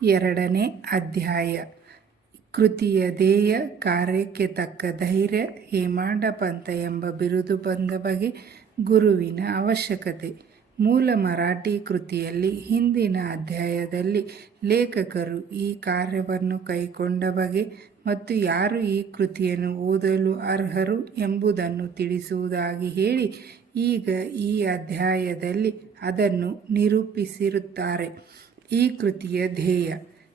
ಎರಡನೇ ಅಧ್ಯಾಯ. ಕೃತಿಯ ಧ್ಯೇಯ, ಕಾರ್ಯಕ್ಕೆ ತಕ್ಕ ಧೈರ್ಯ, ಹೇಮಾಂಡ ಪಂಥ ಎಂಬ ಬಿರುದು ಬಂದ ಬಗೆ, ಗುರುವಿನ ಅವಶ್ಯಕತೆ. ಮೂಲ ಮರಾಠಿ ಕೃತಿಯಲ್ಲಿ ಹಿಂದಿನ ಅಧ್ಯಾಯದಲ್ಲಿ ಲೇಖಕರು ಈ ಕಾರ್ಯವನ್ನು ಕೈಗೊಂಡ ಬಗೆ ಮತ್ತು ಯಾರು ಈ ಕೃತಿಯನ್ನು ಓದಲು ಅರ್ಹರು ಎಂಬುದನ್ನು ತಿಳಿಸುವುದಾಗಿ ಹೇಳಿ, ಈಗ ಈ ಅಧ್ಯಾಯದಲ್ಲಿ ಅದನ್ನು ನಿರೂಪಿಸಿರುತ್ತಾರೆ. ಈ ಕೃತಿಯ ಧ್ಯೇಯ.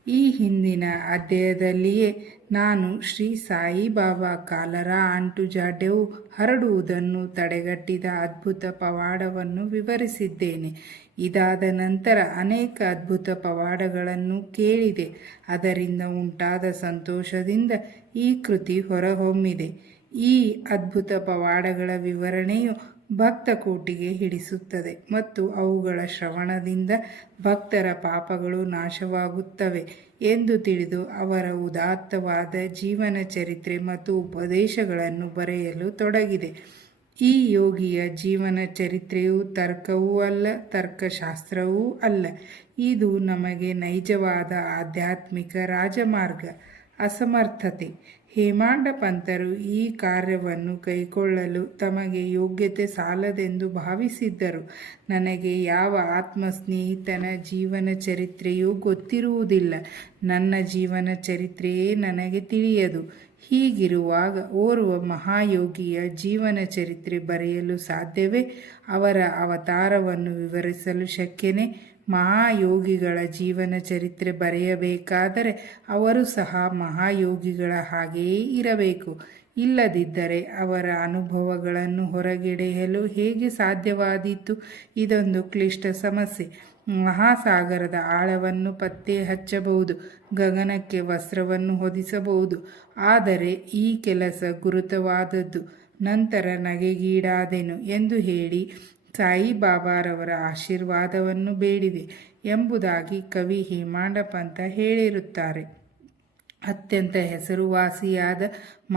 ಈ ಹಿಂದಿನ ಅಧ್ಯಾಯದಲ್ಲಿಯೇ ನಾನು ಶ್ರೀ ಸಾಯಿಬಾಬಾ ಕಾಲರಾ ಅಂಟು ಜಾಡ್ಯವು ಹರಡುವುದನ್ನು ತಡೆಗಟ್ಟಿದ ಅದ್ಭುತ ಪವಾಡವನ್ನು ವಿವರಿಸಿದ್ದೇನೆ. ಇದಾದ ನಂತರ ಅನೇಕ ಅದ್ಭುತ ಪವಾಡಗಳನ್ನು ಕೇಳಿದೆ. ಅದರಿಂದ ಉಂಟಾದ ಸಂತೋಷದಿಂದ ಈ ಕೃತಿ ಹೊರಹೊಮ್ಮಿದೆ. ಈ ಅದ್ಭುತ ಪವಾಡಗಳ ವಿವರಣೆಯು ಭಕ್ತ ಕೋಟಿಗೆ ಹಿಡಿಸುತ್ತದೆ ಮತ್ತು ಅವುಗಳ ಶ್ರವಣದಿಂದ ಭಕ್ತರ ಪಾಪಗಳು ನಾಶವಾಗುತ್ತವೆ ಎಂದು ತಿಳಿದು ಅವರ ಉದಾತ್ತವಾದ ಜೀವನ ಚರಿತ್ರೆ ಮತ್ತು ಉಪದೇಶಗಳನ್ನು ಬರೆಯಲು ತೊಡಗಿದೆ. ಈ ಯೋಗಿಯ ಜೀವನ ಚರಿತ್ರೆಯು ತರ್ಕವೂ ಅಲ್ಲ, ತರ್ಕಶಾಸ್ತ್ರವೂ ಅಲ್ಲ. ಇದು ನಮಗೆ ನೈಜವಾದ ಆಧ್ಯಾತ್ಮಿಕ ರಾಜಮಾರ್ಗ. ಅಸಮರ್ಥತೆ. ಹೇಮಾಂಡ ಪಂಥರು ಈ ಕಾರ್ಯವನ್ನು ಕೈಗೊಳ್ಳಲು ತಮಗೆ ಯೋಗ್ಯತೆ ಸಾಲದೆಂದು ಭಾವಿಸಿದ್ದರು. ನನಗೆ ಯಾವ ಆತ್ಮಸ್ನೇಹಿತನ ಜೀವನ ಚರಿತ್ರೆಯೂ ಗೊತ್ತಿರುವುದಿಲ್ಲ. ನನ್ನ ಜೀವನ ಚರಿತ್ರೆಯೇ ನನಗೆ ತಿಳಿಯದು. ಹೀಗಿರುವಾಗ ಓರ್ವ ಮಹಾಯೋಗಿಯ ಜೀವನ ಚರಿತ್ರೆ ಬರೆಯಲು ಸಾಧ್ಯವೇ? ಅವರ ಅವತಾರವನ್ನು ವಿವರಿಸಲು ಶಕ್ಯನೇ? ಮಹಾಯೋಗಿಗಳ ಜೀವನ ಚರಿತ್ರೆ ಬರೆಯಬೇಕಾದರೆ ಅವರು ಸಹ ಮಹಾಯೋಗಿಗಳ ಹಾಗೆಯೇ ಇರಬೇಕು. ಇಲ್ಲದಿದ್ದರೆ ಅವರ ಅನುಭವಗಳನ್ನು ಹೊರಗೆಳೆಯಲು ಹೇಗೆ ಸಾಧ್ಯವಾದೀತು? ಇದೊಂದು ಕ್ಲಿಷ್ಟ ಸಮಸ್ಯೆ. ಮಹಾಸಾಗರದ ಆಳವನ್ನು ಪತ್ತೆ ಹಚ್ಚಬಹುದು, ಗಗನಕ್ಕೆ ವಸ್ತ್ರವನ್ನು ಹೊದಿಸಬಹುದು. ಆದರೆ ಈ ಕೆಲಸ ಗುರುತವಾದದ್ದು. ನಂತರ ನಗೆಗೀಡಾದೆನು ಎಂದು ಹೇಳಿ ಸಾಯಿಬಾಬಾರವರ ಆಶೀರ್ವಾದವನ್ನು ಬೇಡಿದೆ ಎಂಬುದಾಗಿ ಕವಿ ಹೇಮಾಂಡ ಪಂಥ ಹೇಳಿರುತ್ತಾರೆ. ಅತ್ಯಂತ ಹೆಸರುವಾಸಿಯಾದ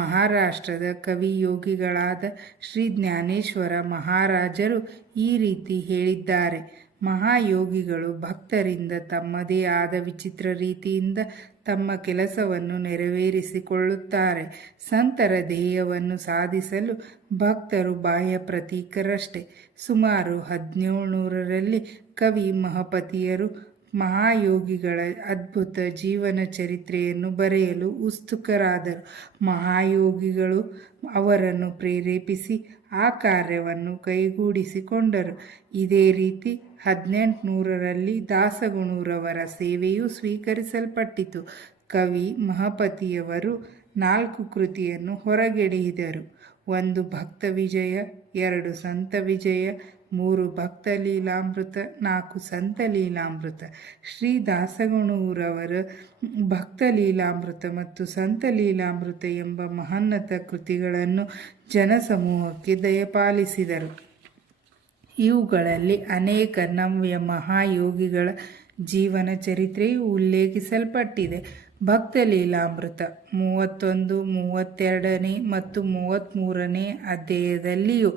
ಮಹಾರಾಷ್ಟ್ರದ ಕವಿಯೋಗಿಗಳಾದ ಶ್ರೀ ಜ್ಞಾನೇಶ್ವರ ಮಹಾರಾಜರು ಈ ರೀತಿ ಹೇಳಿದ್ದಾರೆ. ಮಹಾಯೋಗಿಗಳು ಭಕ್ತರಿಂದ ತಮ್ಮದೇ ಆದ ವಿಚಿತ್ರ ರೀತಿಯಿಂದ ತಮ್ಮ ಕೆಲಸವನ್ನು ನೆರವೇರಿಸಿಕೊಳ್ಳುತ್ತಾರೆ. ಸಂತರ ಧ್ಯೇಯವನ್ನು ಸಾಧಿಸಲು ಭಕ್ತರು ಬಾಹ್ಯ ಪ್ರತೀಕರಷ್ಟೇ. ಸುಮಾರು 1700ರಲ್ಲಿ ಕವಿ ಮಹಪತಿಯರು ಮಹಾಯೋಗಿಗಳ ಅದ್ಭುತ ಜೀವನ ಚರಿತ್ರೆಯನ್ನು ಬರೆಯಲು ಉತ್ಸುಕರಾದರು. ಮಹಾಯೋಗಿಗಳು ಅವರನ್ನು ಪ್ರೇರೇಪಿಸಿ ಆ ಕಾರ್ಯವನ್ನು ಕೈಗೂಡಿಸಿಕೊಂಡರು. ಇದೇ ರೀತಿ 1800ರಲ್ಲಿ ದಾಸಗುಣುರವರ ಸೇವೆಯು ಸ್ವೀಕರಿಸಲ್ಪಟ್ಟಿತು. ಕವಿ ಮಹಪತಿಯವರು 4 ಕೃತಿಯನ್ನು ಹೊರಗೆಳೆದರು. 1 ಭಕ್ತ ವಿಜಯ, 2 ಸಂತ ವಿಜಯ, 3 ಭಕ್ತ ಲೀಲಾಮೃತ, 4 ಸಂತ ಲೀಲಾಮೃತ. ಶ್ರೀ ದಾಸಗುಣುರವರ ಭಕ್ತ ಲೀಲಾಮೃತ ಮತ್ತು ಸಂತ ಲೀಲಾಮೃತ ಎಂಬ ಮಹೋನ್ನತ ಕೃತಿಗಳನ್ನು ಜನಸಮೂಹಕ್ಕೆ ದಯಪಾಲಿಸಿದರು. ಇವುಗಳಲ್ಲಿ ಅನೇಕ ನವ್ಯ ಮಹಾಯೋಗಿಗಳ ಜೀವನ ಚರಿತ್ರೆಯು ಉಲ್ಲೇಖಿಸಲ್ಪಟ್ಟಿದೆ. ಭಕ್ತ ಲೀಲಾಮೃತ 31, 32ನೇ ಮತ್ತು 33ನೇ ಅಧ್ಯಾಯದಲ್ಲಿಯೂ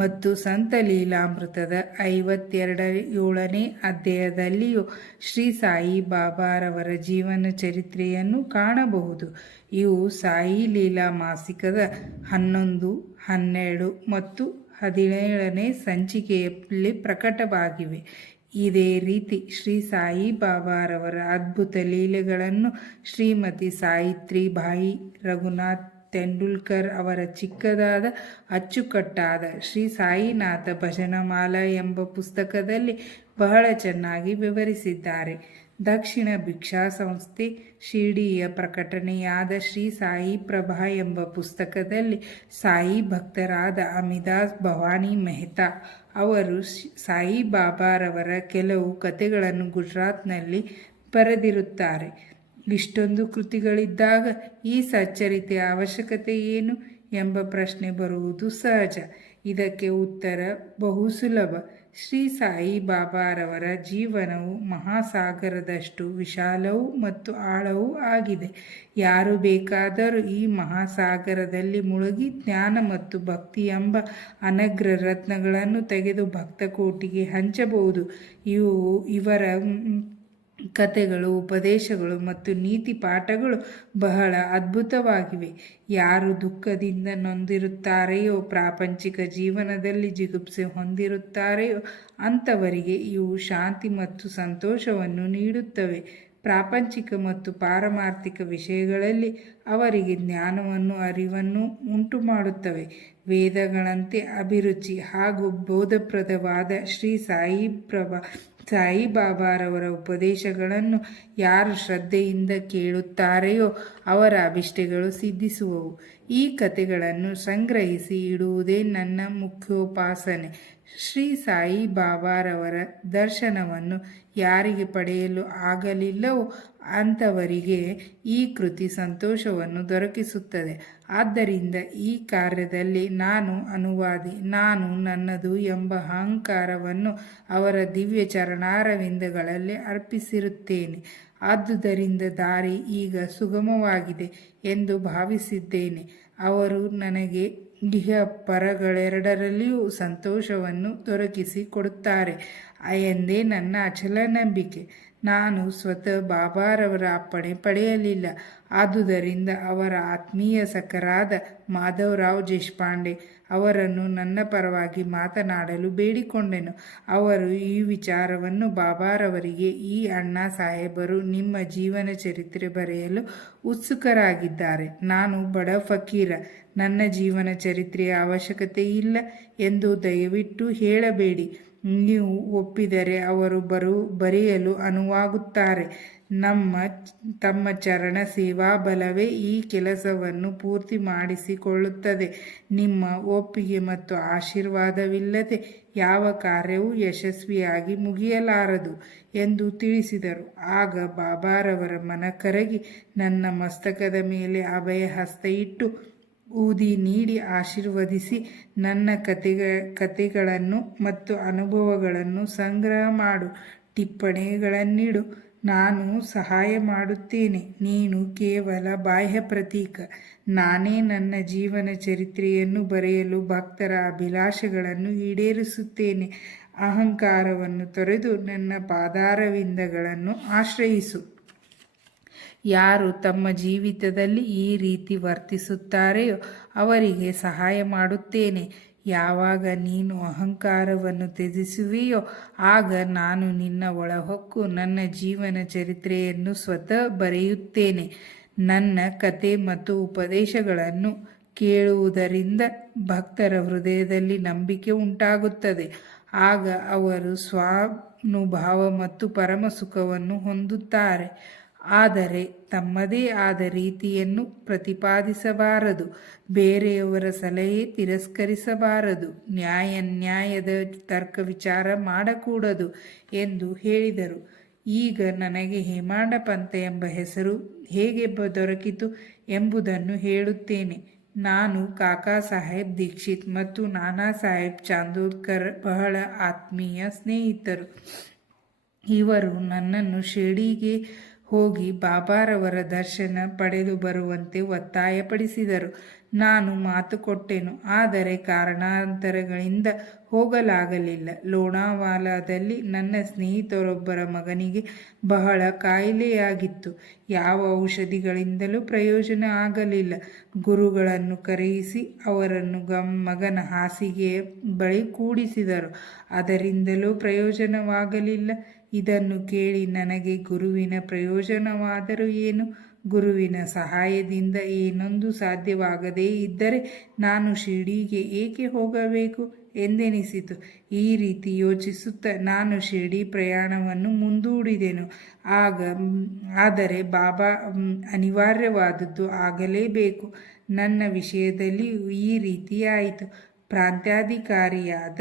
ಮತ್ತು ಸಂತ ಲೀಲಾಮೃತದ 57ನೇ ಅಧ್ಯಾಯದಲ್ಲಿಯೂ ಶ್ರೀ ಸಾಯಿಬಾಬಾರವರ ಜೀವನ ಚರಿತ್ರೆಯನ್ನು ಕಾಣಬಹುದು. ಇವು ಸಾಯಿ ಲೀಲಾ ಮಾಸಿಕದ 11, 12 ಮತ್ತು 17ನೇ ಸಂಚಿಕೆಯಲ್ಲಿ ಪ್ರಕಟವಾಗಿವೆ. ಇದೇ ರೀತಿ ಶ್ರೀ ಸಾಯಿಬಾಬಾರವರ ಅದ್ಭುತ ಲೀಲೆಗಳನ್ನು ಶ್ರೀಮತಿ ಸಾವಿತ್ರಿಬಾಯಿ ರಘುನಾಥ್ ತೆಂಡೂಲ್ಕರ್ ಅವರ ಚಿಕ್ಕದಾದ ಅಚ್ಚುಕಟ್ಟಾದ ಶ್ರೀ ಸಾಯಿನಾಥ ಭಜನಮಾಲಾ ಎಂಬ ಪುಸ್ತಕದಲ್ಲಿ ಬಹಳ ಚೆನ್ನಾಗಿ ವಿವರಿಸಿದ್ದಾರೆ. ದಕ್ಷಿಣ ಭಿಕ್ಷಾ ಸಂಸ್ಥೆ ಶಿರ್ಡಿಯ ಪ್ರಕಟಣೆಯಾದ ಶ್ರೀ ಸಾಯಿ ಪ್ರಭಾ ಎಂಬ ಪುಸ್ತಕದಲ್ಲಿ ಸಾಯಿ ಭಕ್ತರಾದ ಅಮಿದಾಸ್ ಭವಾನಿ ಮೆಹ್ತಾ ಅವರು ಸಾಯಿಬಾಬಾರವರ ಕೆಲವು ಕಥೆಗಳನ್ನು ಗುಜರಾತ್ನಲ್ಲಿ ಬರೆದಿರುತ್ತಾರೆ. ಇಷ್ಟೊಂದು ಕೃತಿಗಳಿದ್ದಾಗ ಈ ಸಚ್ಚರಿತೆಯ ಅವಶ್ಯಕತೆ ಏನು ಎಂಬ ಪ್ರಶ್ನೆ ಬರುವುದು ಸಹಜ. ಇದಕ್ಕೆ ಉತ್ತರ ಬಹು ಸುಲಭ. ಶ್ರೀ ಸಾಯಿಬಾಬಾರವರ ಜೀವನವು ಮಹಾಸಾಗರದಷ್ಟು ವಿಶಾಲವೂ ಮತ್ತು ಆಳವೂ ಆಗಿದೆ. ಯಾರು ಬೇಕಾದರೂ ಈ ಮಹಾಸಾಗರದಲ್ಲಿ ಮುಳುಗಿ ಜ್ಞಾನ ಮತ್ತು ಭಕ್ತಿ ಎಂಬ ಅನಗ್ರ ರತ್ನಗಳನ್ನು ತೆಗೆದು ಭಕ್ತಕೋಟಿಗೆ ಹಂಚಬಹುದು. ಇವರ ಕಥೆಗಳು, ಉಪದೇಶಗಳು ಮತ್ತು ನೀತಿ ಪಾಠಗಳು ಬಹಳ ಅದ್ಭುತವಾಗಿವೆ. ಯಾರು ದುಃಖದಿಂದ ನೊಂದಿರುತ್ತಾರೆಯೋ, ಪ್ರಾಪಂಚಿಕ ಜೀವನದಲ್ಲಿ ಜಿಗುಪ್ಸೆ ಹೊಂದಿರುತ್ತಾರೆಯೋ ಅಂಥವರಿಗೆ ಇವು ಶಾಂತಿ ಮತ್ತು ಸಂತೋಷವನ್ನು ನೀಡುತ್ತವೆ. ಪ್ರಾಪಂಚಿಕ ಮತ್ತು ಪಾರಮಾರ್ಥಿಕ ವಿಷಯಗಳಲ್ಲಿ ಅವರಿಗೆ ಜ್ಞಾನವನ್ನು, ಅರಿವನ್ನು ಉಂಟು ಮಾಡುತ್ತವೆ. ವೇದಗಳಂತೆ ಅಭಿರುಚಿ ಹಾಗೂ ಬೋಧಪ್ರದವಾದ ಶ್ರೀ ಸಾಯಿಬಾಬಾರವರ ಉಪದೇಶಗಳನ್ನು ಯಾರು ಶ್ರದ್ಧೆಯಿಂದ ಕೇಳುತ್ತಾರೆಯೋ ಅವರ ಅಭಿಷ್ಟಗಳು ಸಿದ್ಧಿಸುವವು. ಈ ಕಥೆಗಳನ್ನು ಸಂಗ್ರಹಿಸಿ ಇಡುವುದೇ ನನ್ನ ಮುಖ್ಯೋಪಾಸನೆ. ಶ್ರೀ ಸಾಯಿಬಾಬಾರವರ ದರ್ಶನವನ್ನು ಯಾರಿಗೆ ಪಡೆಯಲು ಆಗಲಿಲ್ಲವೋ ಅಂಥವರಿಗೆ ಈ ಕೃತಿ ಸಂತೋಷವನ್ನು ದೊರಕಿಸುತ್ತದೆ. ಆದ್ದರಿಂದ ಈ ಕಾರ್ಯದಲ್ಲಿ ನಾನು ಅನುವಾದಿ, ನಾನು ನನ್ನದು ಎಂಬ ಅಹಂಕಾರವನ್ನು ಅವರ ದಿವ್ಯ ಚರಣಾರವಿಂದಗಳಲ್ಲಿ ಅರ್ಪಿಸಿರುತ್ತೇನೆ. ಆದುದರಿಂದ ದಾರಿ ಈಗ ಸುಗಮವಾಗಿದೆ ಎಂದು ಭಾವಿಸಿದ್ದೇನೆ. ಅವರು ನನಗೆ ಇಹ ಪರಗಳೆರಡರಲ್ಲಿಯೂ ಸಂತೋಷವನ್ನು ದೊರಕಿಸಿ ಕೊಡುತ್ತಾರೆ ಎಂದೇ ನನ್ನ ಅಚಲ ನಂಬಿಕೆ. ನಾನು ಸ್ವತಃ ಬಾಬಾರವರ ಅಪ್ಪಣೆ ಪಡೆಯಲಿಲ್ಲ. ಆದುದರಿಂದ ಅವರ ಆತ್ಮೀಯ ಸಖರಾದ ಮಾಧವರಾವ್ ದೇಶಪಾಂಡೆ ಅವರನ್ನು ನನ್ನ ಪರವಾಗಿ ಮಾತನಾಡಲು ಬೇಡಿಕೊಂಡೆನು. ಅವರು ಈ ವಿಚಾರವನ್ನು ಬಾಬಾರವರಿಗೆ, ಈ ಅಣ್ಣಾ ಸಾಹೇಬರು ನಿಮ್ಮ ಜೀವನ ಚರಿತ್ರೆ ಬರೆಯಲು ಉತ್ಸುಕರಾಗಿದ್ದಾರೆ. ನಾನು ಬಡ ಫಕೀರ, ನನ್ನ ಜೀವನ ಚರಿತ್ರೆಯ ಅವಶ್ಯಕತೆ ಇಲ್ಲ ಎಂದು ದಯವಿಟ್ಟು ಹೇಳಬೇಡಿ. ನೀವು ಒಪ್ಪಿದರೆ ಅವರು ಬರೆಯಲು ಅನುವಾಗುತ್ತಾರೆ. ತಮ್ಮ ಚರಣ ಸೇವಾಬಲವೇ ಈ ಕೆಲಸವನ್ನು ಪೂರ್ತಿ ಮಾಡಿಸಿಕೊಳ್ಳುತ್ತದೆ. ನಿಮ್ಮ ಒಪ್ಪಿಗೆ ಮತ್ತು ಆಶೀರ್ವಾದವಿಲ್ಲದೆ ಯಾವ ಕಾರ್ಯವೂ ಯಶಸ್ವಿಯಾಗಿ ಮುಗಿಯಲಾರದು ಎಂದು ತಿಳಿಸಿದರು. ಆಗ ಬಾಬಾರವರ ಮನ ಕರಗಿ ನನ್ನ ಮಸ್ತಕದ ಮೇಲೆ ಅಭಯ ಹಸ್ತ ಇಟ್ಟು ಊದಿ ನೀಡಿ ಆಶೀರ್ವದಿಸಿ, ನನ್ನ ಕತೆಗಳನ್ನು ಮತ್ತು ಅನುಭವಗಳನ್ನು ಸಂಗ್ರಹ ಮಾಡು, ಟಿಪ್ಪಣಿಗಳನ್ನಿಡು, ನಾನು ಸಹಾಯ ಮಾಡುತ್ತೇನೆ. ನೀನು ಕೇವಲ ಬಾಹ್ಯ ಪ್ರತೀಕ. ನಾನೇ ನನ್ನ ಜೀವನ ಚರಿತ್ರೆಯನ್ನು ಬರೆಯಲು ಭಕ್ತರ ಅಭಿಲಾಷೆಗಳನ್ನು ಈಡೇರಿಸುತ್ತೇನೆ. ಅಹಂಕಾರವನ್ನು ತೊರೆದು ನನ್ನ ಪಾದಾರವಿಂದಗಳನ್ನು ಆಶ್ರಯಿಸು. ಯಾರು ತಮ್ಮ ಜೀವಿತದಲ್ಲಿ ಈ ರೀತಿ ವರ್ತಿಸುತ್ತಾರೆಯೋ ಅವರಿಗೆ ಸಹಾಯ ಮಾಡುತ್ತೇನೆ. ಯಾವಾಗ ನೀನು ಅಹಂಕಾರವನ್ನು ತ್ಯಜಿಸುವೆಯೋ ಆಗ ನಾನು ನಿನ್ನ ಒಳಹೊಕ್ಕು ನನ್ನ ಜೀವನ ಚರಿತ್ರೆಯನ್ನು ಸ್ವತಃ ಬರೆಯುತ್ತೇನೆ. ನನ್ನ ಕತೆ ಮತ್ತು ಉಪದೇಶಗಳನ್ನು ಕೇಳುವುದರಿಂದ ಭಕ್ತರ ಹೃದಯದಲ್ಲಿ ನಂಬಿಕೆ ಉಂಟಾಗುತ್ತದೆ. ಆಗ ಅವರು ಸ್ವಾನುಭಾವ ಮತ್ತು ಪರಮ ಸುಖವನ್ನು ಹೊಂದುತ್ತಾರೆ. ಆದರೆ ತಮ್ಮದೇ ಆದ ರೀತಿಯನ್ನು ಪ್ರತಿಪಾದಿಸಬಾರದು, ಬೇರೆಯವರ ಸಲಹೆ ತಿರಸ್ಕರಿಸಬಾರದು, ನ್ಯಾಯದ ತರ್ಕ ವಿಚಾರ ಮಾಡಕೂಡದು ಎಂದು ಹೇಳಿದರು. ಈಗ ನನಗೆ ಹೇಮಾಡ ಪಂಥ ಎಂಬ ಹೆಸರು ಹೇಗೆ ದೊರಕಿತು ಎಂಬುದನ್ನು ಹೇಳುತ್ತೇನೆ. ನಾನು ಕಾಕಾ ಸಾಹೇಬ್ ದೀಕ್ಷಿತ್ ಮತ್ತು ನಾನಾ ಸಾಹೇಬ್ ಚಾಂದೋಡ್ಕರ್ ಬಹಳ ಆತ್ಮೀಯ ಸ್ನೇಹಿತರು. ಇವರು ನನ್ನನ್ನು ಶಿರ್ಡಿಗೆ ಹೋಗಿ ಬಾಬಾರವರ ದರ್ಶನ ಪಡೆದು ಬರುವಂತೆ ಒತ್ತಾಯಪಡಿಸಿದರು. ನಾನು ಮಾತು ಕೊಟ್ಟೆನು, ಆದರೆ ಕಾರಣಾಂತರಗಳಿಂದ ಹೋಗಲಾಗಲಿಲ್ಲ. ಲೋನಾವಾಲಾದಲ್ಲಿ ನನ್ನ ಸ್ನೇಹಿತರೊಬ್ಬರ ಮಗನಿಗೆ ಬಹಳ ಕಾಯಿಲೆಯಾಗಿತ್ತು. ಯಾವ ಔಷಧಿಗಳಿಂದಲೂ ಪ್ರಯೋಜನ ಆಗಲಿಲ್ಲ. ಗುರುಗಳನ್ನು ಕರೆಯಿಸಿ ಅವರನ್ನು ಮಗನ ಹಾಸಿಗೆಯ ಬಳಿ ಕೂಡಿಸಿದರು. ಅದರಿಂದಲೂ ಪ್ರಯೋಜನವಾಗಲಿಲ್ಲ. ಇದನ್ನು ಕೇಳಿ ನನಗೆ ಗುರುವಿನ ಪ್ರಯೋಜನವಾದರೂ ಏನು? ಗುರುವಿನ ಸಹಾಯದಿಂದ ಏನೊಂದು ಸಾಧ್ಯವಾಗದೇ ಇದ್ದರೆ ನಾನು ಶಿರ್ಡಿಗೆ ಏಕೆ ಹೋಗಬೇಕು ಎಂದೆನಿಸಿತು. ಈ ರೀತಿ ಯೋಚಿಸುತ್ತಾ ನಾನು ಶಿರ್ಡಿ ಪ್ರಯಾಣವನ್ನು ಮುಂದೂಡಿದೆನು. ಆದರೆ ಬಾಬಾ ಅನಿವಾರ್ಯವಾದದ್ದು ಆಗಲೇಬೇಕು. ನನ್ನ ವಿಷಯದಲ್ಲಿ ಈ ರೀತಿಯಾಯಿತು. ಪ್ರಾಂತ್ಯಾಧಿಕಾರಿಯಾದ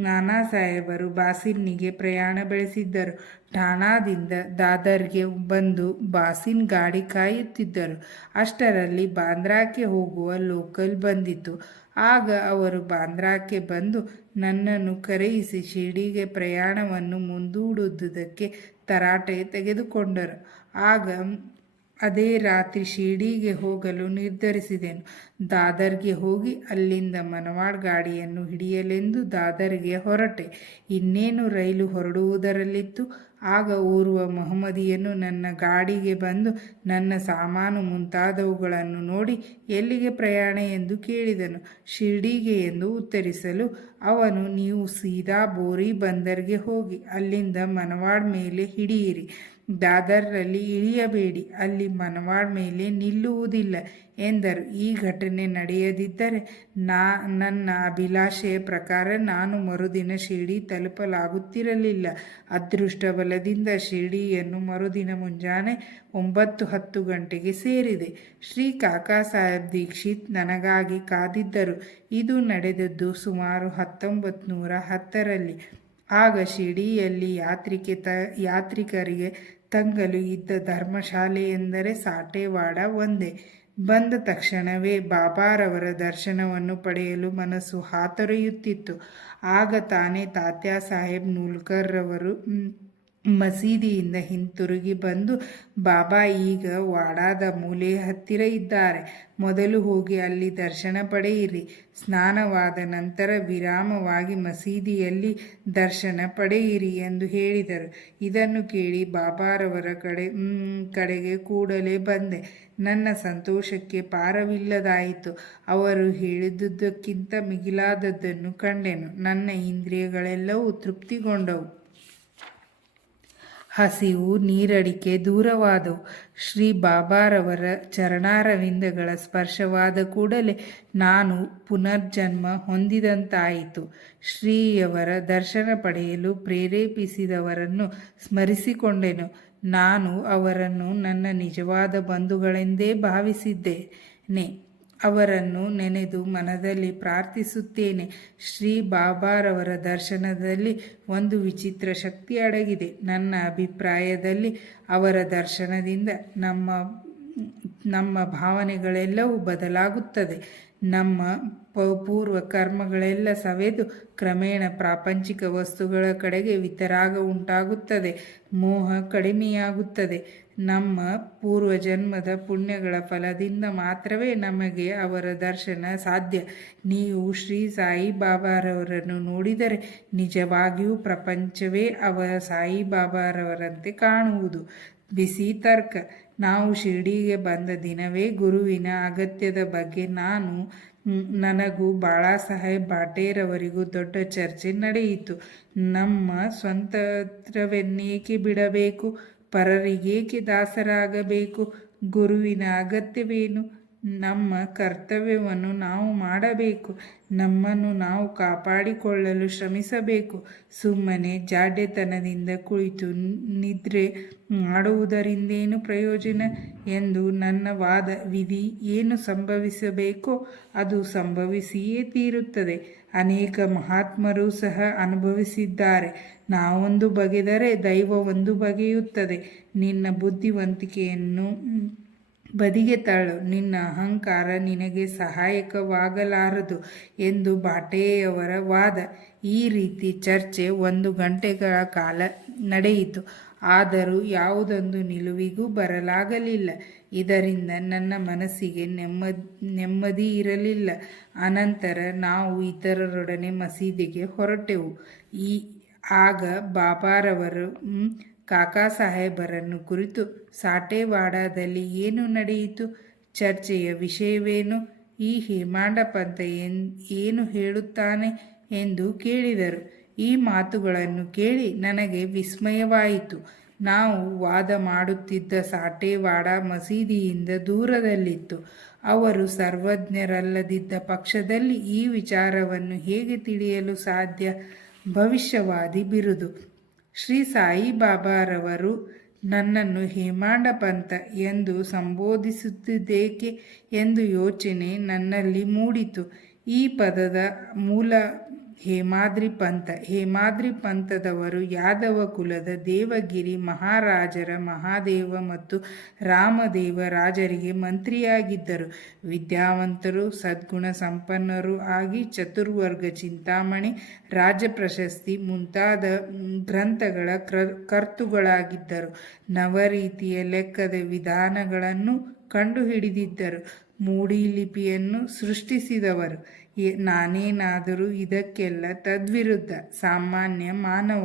ನಾನಾ ಸಾಹೇಬರು ಬಾಸಿನ್ನಿಗೆ ಪ್ರಯಾಣ ಬೆಳೆಸಿದ್ದರು. ಠಾಣಾದಿಂದ ದಾದರ್ಗೆ ಬಂದು ಬಾಸಿನ್ ಗಾಡಿ ಕಾಯುತ್ತಿದ್ದರು. ಅಷ್ಟರಲ್ಲಿ ಬಾಂದ್ರಾಕ್ಕೆ ಹೋಗುವ ಲೋಕಲ್ ಬಂದಿತು. ಆಗ ಅವರು ಬಾಂದ್ರಾಕ್ಕೆ ಬಂದು ನನ್ನನ್ನು ಕರೆಯಿಸಿ ಶಿರ್ಡಿಗೆ ಪ್ರಯಾಣವನ್ನು ಮುಂದೂಡುವುದಕ್ಕೆ ತರಾಟೆ ತೆಗೆದುಕೊಂಡರು. ಆಗ ಅದೇ ರಾತ್ರಿ ಶಿರ್ಡಿಗೆ ಹೋಗಲು ನಿರ್ಧರಿಸಿದೆನು. ದಾದರ್ಗೆ ಹೋಗಿ ಅಲ್ಲಿಂದ ಮನವಾಡ್ ಗಾಡಿಯನ್ನು ಹಿಡಿಯಲೆಂದು ದಾದರ್ಗೆ ಹೊರಟೆ. ಇನ್ನೇನು ರೈಲು ಹೊರಡುವುದರಲ್ಲಿತ್ತು. ಆಗ ಓರ್ವ ಮಹಮ್ಮದಿಯನು ನನ್ನ ಗಾಡಿಗೆ ಬಂದು ನನ್ನ ಸಾಮಾನು ಮುಂತಾದವುಗಳನ್ನು ನೋಡಿ ಎಲ್ಲಿಗೆ ಪ್ರಯಾಣ ಎಂದು ಕೇಳಿದನು. ಶಿರ್ಡಿಗೆ ಎಂದು ಉತ್ತರಿಸಲು ಅವನು, ನೀವು ಸೀದಾ ಬೋರಿ ಬಂದರ್ಗೆ ಹೋಗಿ ಅಲ್ಲಿಂದ ಮನವಾಡ್ ಮೇಲೆ ಹಿಡಿಯಿರಿ. ದಾದರ್ರಲ್ಲಿ ಇಳಿಯಬೇಡಿ, ಅಲ್ಲಿ ಮನವಾಡ್ ಮೇಲೆ ನಿಲ್ಲುವುದಿಲ್ಲ ಎಂದರು. ಈ ಘಟನೆ ನಡೆಯದಿದ್ದರೆ ನನ್ನ ಅಭಿಲಾಷೆಯ ಪ್ರಕಾರ ನಾನು ಮರುದಿನ ಶಿರ್ಡಿ ತಲುಪಲಾಗುತ್ತಿರಲಿಲ್ಲ. ಅದೃಷ್ಟ ಬಲದಿಂದ ಶಿರ್ಡಿಯನ್ನು ಮರುದಿನ ಮುಂಜಾನೆ 9-10 ಗಂಟೆಗೆ ಸೇರಿದೆ. ಶ್ರೀ ಕಾಕಾ ಸಾಹೇಬ್ ದೀಕ್ಷಿತ್ ನನಗಾಗಿ ಕಾದಿದ್ದರು. ಇದು ನಡೆದದ್ದು ಸುಮಾರು 1910ರಲ್ಲಿ. ಆಗ ಶಿರ್ಡಿಯಲ್ಲಿ ಯಾತ್ರಿಕರಿಗೆ ತಂಗಲು ಇದ್ದ ಧರ್ಮಶಾಲೆ ಎಂದರೆ ಸಾಟೇವಾಡ ಒಂದೇ. ಬಂದ ತಕ್ಷಣವೇ ಬಾಬಾರವರ ದರ್ಶನವನ್ನು ಪಡೆಯಲು ಮನಸ್ಸು ಹಾತೊರೆಯುತ್ತಿತ್ತು. ಆಗ ತಾನೇ ತಾತ್ಯಾ ಸಾಹೇಬ್ ನೂಲ್ಕರ್ರವರು ಮಸೀದಿಯಿಂದ ಹಿಂತಿರುಗಿ ಬಂದು, ಬಾಬಾ ಈಗ ವಾಡಾದ ಮೂಲೆಯ ಹತ್ತಿರ ಇದ್ದಾರೆ, ಮೊದಲು ಹೋಗಿ ಅಲ್ಲಿ ದರ್ಶನ ಪಡೆಯಿರಿ. ಸ್ನಾನವಾದ ನಂತರ ವಿರಾಮವಾಗಿ ಮಸೀದಿಯಲ್ಲಿ ದರ್ಶನ ಪಡೆಯಿರಿ ಎಂದು ಹೇಳಿದರು. ಇದನ್ನು ಕೇಳಿ ಬಾಬಾರವರ ಕಡೆಗೆ ಕೂಡಲೇ ಬಂದೆ. ನನ್ನ ಸಂತೋಷಕ್ಕೆ ಪಾರವಿಲ್ಲದಾಯಿತು. ಅವರು ಹೇಳಿದುದಕ್ಕಿಂತ ಮಿಗಿಲಾದದ್ದನ್ನು ಕಂಡೆನು. ನನ್ನ ಇಂದ್ರಿಯಗಳೆಲ್ಲವೂ ತೃಪ್ತಿಗೊಂಡವು. ಹಸಿವು ನೀರಡಿಕೆ ದೂರವಾದವು. ಶ್ರೀ ಬಾಬಾರವರ ಚರಣಾರವಿಂದಗಳ ಸ್ಪರ್ಶವಾದ ಕೂಡಲೇ ನಾನು ಪುನರ್ಜನ್ಮ ಹೊಂದಿದಂತಾಯಿತು. ಶ್ರೀಯವರ ದರ್ಶನ ಪಡೆಯಲು ಪ್ರೇರೇಪಿಸಿದವರನ್ನು ಸ್ಮರಿಸಿಕೊಂಡೆನು. ನಾನು ಅವರನ್ನು ನನ್ನ ನಿಜವಾದ ಬಂಧುಗಳೆಂದೇ ಭಾವಿಸಿದ್ದೇನೆ. ಅವರನ್ನು ನೆನೆದು ಮನದಲ್ಲಿ ಪ್ರಾರ್ಥಿಸುತ್ತೇನೆ. ಶ್ರೀ ಬಾಬಾರವರ ದರ್ಶನದಲ್ಲಿ ಒಂದು ವಿಚಿತ್ರ ಶಕ್ತಿ ಅಡಗಿದೆ. ನನ್ನ ಅಭಿಪ್ರಾಯದಲ್ಲಿ ಅವರ ದರ್ಶನದಿಂದ ನಮ್ಮ ಭಾವನೆಗಳೆಲ್ಲವೂ ಬದಲಾಗುತ್ತದೆ. ನಮ್ಮ ಪೂರ್ವ ಕರ್ಮಗಳೆಲ್ಲ ಸವೆದು ಕ್ರಮೇಣ ಪ್ರಾಪಂಚಿಕ ವಸ್ತುಗಳ ಕಡೆಗೆ ವಿತರಾಗ ಉಂಟಾಗುತ್ತದೆ. ಮೋಹ ಕಡಿಮೆಯಾಗುತ್ತದೆ. ನಮ್ಮ ಪೂರ್ವಜನ್ಮದ ಪುಣ್ಯಗಳ ಫಲದಿಂದ ಮಾತ್ರವೇ ನಮಗೆ ಅವರ ದರ್ಶನ ಸಾಧ್ಯ. ನೀವು ಶ್ರೀ ಸಾಯಿಬಾಬಾರವರನ್ನು ನೋಡಿದರೆ ನಿಜವಾಗಿಯೂ ಪ್ರಪಂಚವೇ ಸಾಯಿಬಾಬಾರವರಂತೆ ಕಾಣುವುದು. ಬಿಸಿ ತರ್ಕ. ನಾವು ಶಿರ್ಡಿಗೆ ಬಂದ ದಿನವೇ ಗುರುವಿನ ಅಗತ್ಯದ ಬಗ್ಗೆ ನನಗೂ ಬಾಳಾಸಾಹೇಬ್ ಬಾಟೇರವರಿಗೂ ದೊಡ್ಡ ಚರ್ಚೆ ನಡೆಯಿತು. ನಮ್ಮ ಸ್ವಂತತ್ರವನ್ನೇಕೆ ಬಿಡಬೇಕು? ಪರರಿಗೇಕೆ ದಾಸರಾಗಬೇಕು? ಗುರುವಿನ ಅಗತ್ಯವೇನು? ನಮ್ಮ ಕರ್ತವ್ಯವನ್ನು ನಾವು ಮಾಡಬೇಕು. ನಮ್ಮನ್ನು ನಾವು ಕಾಪಾಡಿಕೊಳ್ಳಲು ಶ್ರಮಿಸಬೇಕು. ಸುಮ್ಮನೆ ಜಾಡ್ಯತನದಿಂದ ಕುಳಿತು ನಿದ್ರೆ ಮಾಡುವುದರಿಂದೇನು ಪ್ರಯೋಜನ ಎಂದು ನನ್ನ ವಾದ. ವಿಧಿ ಏನು ಸಂಭವಿಸಬೇಕೋ ಅದು ಸಂಭವಿಸಿಯೇ ತೀರುತ್ತದೆ. ಅನೇಕ ಮಹಾತ್ಮರು ಸಹ ಅನುಭವಿಸಿದ್ದಾರೆ. ನಾವೊಂದು ಬಗೆದರೆ ದೈವ ಒಂದು ಬಗೆಯುತ್ತದೆ. ನಿನ್ನ ಬುದ್ಧಿವಂತಿಕೆಯನ್ನು ಬದಿಗೆ ತಳ್ಳು. ನಿನ್ನ ಅಹಂಕಾರ ನಿನಗೆ ಸಹಾಯಕವಾಗಲಾರದು ಎಂದು ಬಾಟೆಯವರ ವಾದ. ಈ ರೀತಿ ಚರ್ಚೆ 1 ಗಂಟೆಗಳ ಕಾಲ ನಡೆಯಿತು. ಆದರೂ ಯಾವುದೊಂದು ನಿಲುವಿಗೂ ಬರಲಾಗಲಿಲ್ಲ. ಇದರಿಂದ ನನ್ನ ಮನಸ್ಸಿಗೆ ನೆಮ್ಮದಿ ಇರಲಿಲ್ಲ. ಅನಂತರ ನಾವು ಇತರರೊಡನೆ ಮಸೀದಿಗೆ ಹೊರಟೆವು. ಆಗ ಬಾಬಾರವರು ಕಾಕಾ ಸಾಹೇಬರನ್ನು ಕುರಿತು ಸಾಟೇವಾಡದಲ್ಲಿ ಏನು ನಡೆಯಿತು? ಚರ್ಚೆಯ ವಿಷಯವೇನು? ಈ ಹೇಮಾಂಡ ಪಂಥ ಏನು ಹೇಳುತ್ತಾನೆ ಎಂದು ಕೇಳಿದರು. ಈ ಮಾತುಗಳನ್ನು ಕೇಳಿ ನನಗೆ ವಿಸ್ಮಯವಾಯಿತು. ನಾವು ವಾದ ಮಾಡುತ್ತಿದ್ದ ಸಾಟೇವಾಡ ಮಸೀದಿಯಿಂದ ದೂರದಲ್ಲಿತ್ತು. ಅವರು ಸರ್ವಜ್ಞರಲ್ಲದಿದ್ದ ಪಕ್ಷದಲ್ಲಿ ಈ ವಿಚಾರವನ್ನು ಹೇಗೆ ತಿಳಿಯಲು ಸಾಧ್ಯ? ಭವಿಷ್ಯವಾದಿ ಬಿರುದು. ಶ್ರೀ ಸಾಯಿಬಾಬಾರವರು ನನ್ನನ್ನು ಹೇಮಾಂಡ ಪಂಥ ಎಂದು ಸಂಬೋಧಿಸುತ್ತಿದ್ದೇಕೆ ಎಂದು ಯೋಚನೆ ನನ್ನಲ್ಲಿ ಮೂಡಿತು. ಈ ಪದದ ಮೂಲ ಹೇಮಾದ್ರಿ ಪಂಥ. ಹೇಮಾದ್ರಿ ಪಂಥದವರು ಯಾದವ ಕುಲದ ದೇವಗಿರಿ ಮಹಾರಾಜರ ಮಹಾದೇವ ಮತ್ತು ರಾಮದೇವ ರಾಜರಿಗೆ ಮಂತ್ರಿಯಾಗಿದ್ದರು. ವಿದ್ಯಾವಂತರು, ಸದ್ಗುಣ ಸಂಪನ್ನರು ಆಗಿ ಚತುರ್ವರ್ಗ ಚಿಂತಾಮಣಿ, ರಾಜ್ಯ ಪ್ರಶಸ್ತಿ ಮುಂತಾದ ಗ್ರಂಥಗಳ ಕರ್ತೃಗಳಾಗಿದ್ದರು. ನವರೀತಿಯ ಲೆಕ್ಕದ ವಿಧಾನಗಳನ್ನು ಕಂಡುಹಿಡಿದಿದ್ದರು. ಮೂಡಿ ಲಿಪಿಯನ್ನು ಸೃಷ್ಟಿಸಿದವರು. ನಾನೇನಾದರೂ ಇದಕ್ಕೆಲ್ಲ ತದ್ವಿರುದ್ಧ ಸಾಮಾನ್ಯ ಮಾನವ.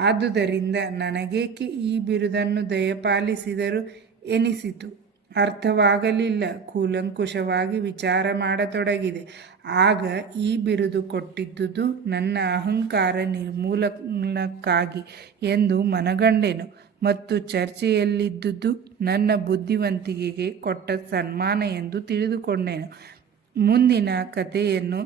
ಆದುದರಿಂದ ನನಗೇಕೆ ಈ ಬಿರುದನ್ನು ದಯಪಾಲಿಸಿದರು ಎನಿಸಿತು. ಅರ್ಥವಾಗಲಿಲ್ಲ. ಕೂಲಂಕುಷವಾಗಿ ವಿಚಾರ ಮಾಡತೊಡಗಿದೆ. ಆಗ ಈ ಬಿರುದು ಕೊಟ್ಟಿದ್ದುದು ನನ್ನ ಅಹಂಕಾರ ನಿರ್ಮೂಲನಕ್ಕಾಗಿ ಎಂದು ಮನಗಂಡೆನು ಮತ್ತು ಚರ್ಚೆಯಲ್ಲಿದ್ದುದು ನನ್ನ ಬುದ್ಧಿವಂತಿಕೆಗೆ ಕೊಟ್ಟ ಸನ್ಮಾನ ಎಂದು ತಿಳಿದುಕೊಂಡೆನು. ಮುಂದಿನ ಕಥೆಯನ್ನು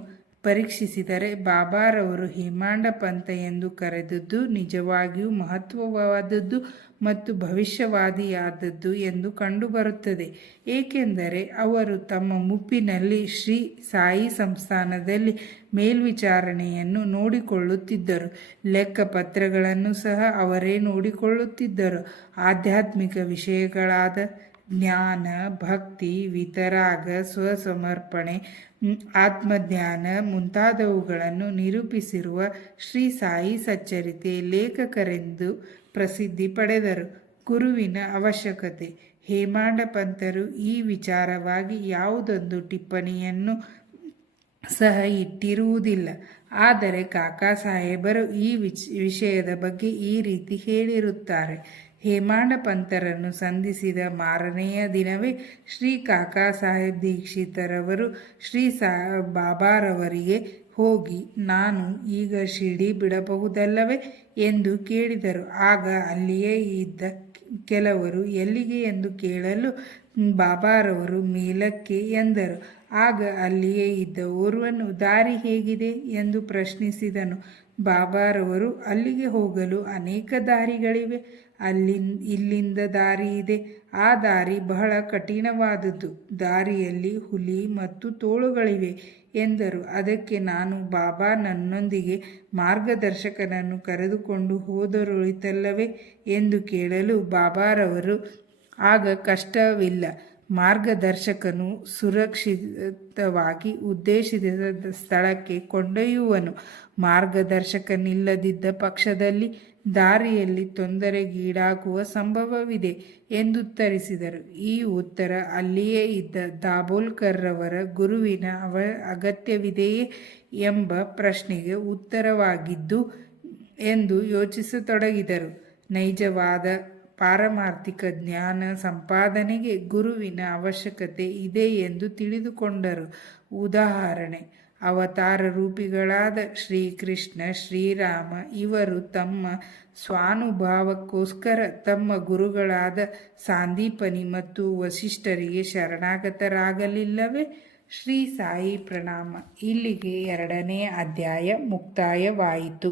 ಪರೀಕ್ಷಿಸಿದರೆ ಬಾಬಾರವರು ಹೇಮಾಂಡ ಪಂಥ ಎಂದು ಕರೆದದ್ದು ನಿಜವಾಗಿಯೂ ಮಹತ್ವವಾದದ್ದು ಮತ್ತು ಭವಿಷ್ಯವಾದಿಯಾದದ್ದು ಎಂದು ಕಂಡುಬರುತ್ತದೆ. ಏಕೆಂದರೆ ಅವರು ತಮ್ಮ ಮುಪ್ಪಿನಲ್ಲಿ ಶ್ರೀ ಸಾಯಿ ಸಂಸ್ಥಾನದಲ್ಲಿ ಮೇಲ್ವಿಚಾರಣೆಯನ್ನು ನೋಡಿಕೊಳ್ಳುತ್ತಿದ್ದರು. ಲೆಕ್ಕಪತ್ರಗಳನ್ನು ಸಹ ಅವರೇ ನೋಡಿಕೊಳ್ಳುತ್ತಿದ್ದರು. ಆಧ್ಯಾತ್ಮಿಕ ವಿಷಯಗಳಾದ ಜ್ಞಾನ, ಭಕ್ತಿ, ವಿತರಾಗ, ಸ್ವಸಮರ್ಪಣೆ, ಆತ್ಮಜ್ಞಾನ ಮುಂತಾದವುಗಳನ್ನು ನಿರೂಪಿಸಿರುವ ಶ್ರೀ ಸಾಯಿ ಸಚ್ಚರಿತೆ ಲೇಖಕರೆಂದು ಪ್ರಸಿದ್ಧಿ ಪಡೆದರು. ಗುರುವಿನ ಅವಶ್ಯಕತೆ. ಹೇಮಾಂಡ ಪಂಥರು ಈ ವಿಚಾರವಾಗಿ ಯಾವುದೊಂದು ಟಿಪ್ಪಣಿಯನ್ನು ಸಹ ಇಟ್ಟಿರುವುದಿಲ್ಲ. ಆದರೆ ಕಾಕಾ ಸಾಹೇಬರು ಈ ವಿಷಯದ ಬಗ್ಗೆ ಈ ರೀತಿ ಹೇಳಿರುತ್ತಾರೆ. ಹೇಮಾಂಡ ಪಂಥರನ್ನು ಸಂಧಿಸಿದ ಮಾರನೆಯ ದಿನವೇ ಶ್ರೀ ಕಾಕಾ ಸಾಹೇಬ್ ದೀಕ್ಷಿತರವರು ಶ್ರೀ ಬಾಬಾರವರಿಗೆ ಹೋಗಿ, ನಾನು ಈಗ ಶಿರ್ಡಿ ಬಿಡಬಹುದಲ್ಲವೇ ಎಂದು ಕೇಳಿದರು. ಆಗ ಅಲ್ಲಿಯೇ ಇದ್ದ ಕೆಲವರು ಎಲ್ಲಿಗೆ ಎಂದು ಕೇಳಲು ಬಾಬಾರವರು ಮೇಲಕ್ಕೆ ಎಂದರು. ಆಗ ಅಲ್ಲಿಯೇ ಇದ್ದ ಓರ್ವನು ದಾರಿ ಹೇಗಿದೆ ಎಂದು ಪ್ರಶ್ನಿಸಿದನು. ಬಾಬಾರವರು, ಅಲ್ಲಿಗೆ ಹೋಗಲು ಅನೇಕ ದಾರಿಗಳಿವೆ. ಇಲ್ಲಿಂದ ದಾರಿ ಇದೆ. ಆ ದಾರಿ ಬಹಳ ಕಠಿಣವಾದುದು. ದಾರಿಯಲ್ಲಿ ಹುಲಿ ಮತ್ತು ತೋಳುಗಳಿವೆ ಎಂದರು. ಅದಕ್ಕೆ ನಾನು, ಬಾಬಾ ನನ್ನೊಂದಿಗೆ ಮಾರ್ಗದರ್ಶಕನನ್ನು ಕರೆದುಕೊಂಡು ಹೋದರೊಳಿತಲ್ಲವೇ ಎಂದು ಕೇಳಲು ಬಾಬಾರವರು, ಆಗ ಕಷ್ಟವಿಲ್ಲ. ಮಾರ್ಗದರ್ಶಕನು ಸುರಕ್ಷಿತವಾಗಿ ಉದ್ದೇಶಿತ ಸ್ಥಳಕ್ಕೆ ಕೊಂಡೊಯ್ಯುವನು. ಮಾರ್ಗದರ್ಶಕನಿಲ್ಲದಿದ್ದ ಪಕ್ಷದಲ್ಲಿ ದಾರಿಯಲ್ಲಿ ತೊಂದರೆಗೀಡಾಗುವ ಸಂಭವವಿದೆ ಎಂದುತ್ತರಿಸಿದರು. ಈ ಉತ್ತರ ಅಲ್ಲಿಯೇ ಇದ್ದ ದಾಬೋಲ್ಕರ್ರವರ ಗುರುವಿನ ಅಗತ್ಯವಿದೆಯೇ ಎಂಬ ಪ್ರಶ್ನೆಗೆ ಉತ್ತರವಾಗಿದ್ದು ಎಂದು ಯೋಚಿಸತೊಡಗಿದರು. ನೈಜವಾದ ಪಾರಮಾರ್ಥಿಕ ಜ್ಞಾನ ಸಂಪಾದನೆಗೆ ಗುರುವಿನ ಅವಶ್ಯಕತೆ ಇದೆ ಎಂದು ತಿಳಿದುಕೊಂಡರು. ಉದಾಹರಣೆ: ಅವತಾರ ರೂಪಿಗಳಾದ ಶ್ರೀಕೃಷ್ಣ, ಶ್ರೀರಾಮ ಇವರು ತಮ್ಮ ಸ್ವಾನುಭವಕ್ಕೋಸ್ಕರ ತಮ್ಮ ಗುರುಗಳಾದ ಸಾಂದೀಪನಿ ಮತ್ತು ವಸಿಷ್ಠರಿಗೆ ಶರಣಾಗತರಾಗಲಿಲ್ಲವೇ? ಶ್ರೀ ಸಾಯಿ ಪ್ರಣಾಮ. ಇಲ್ಲಿಗೆ 2ನೇ ಅಧ್ಯಾಯ ಮುಕ್ತಾಯವಾಯಿತು.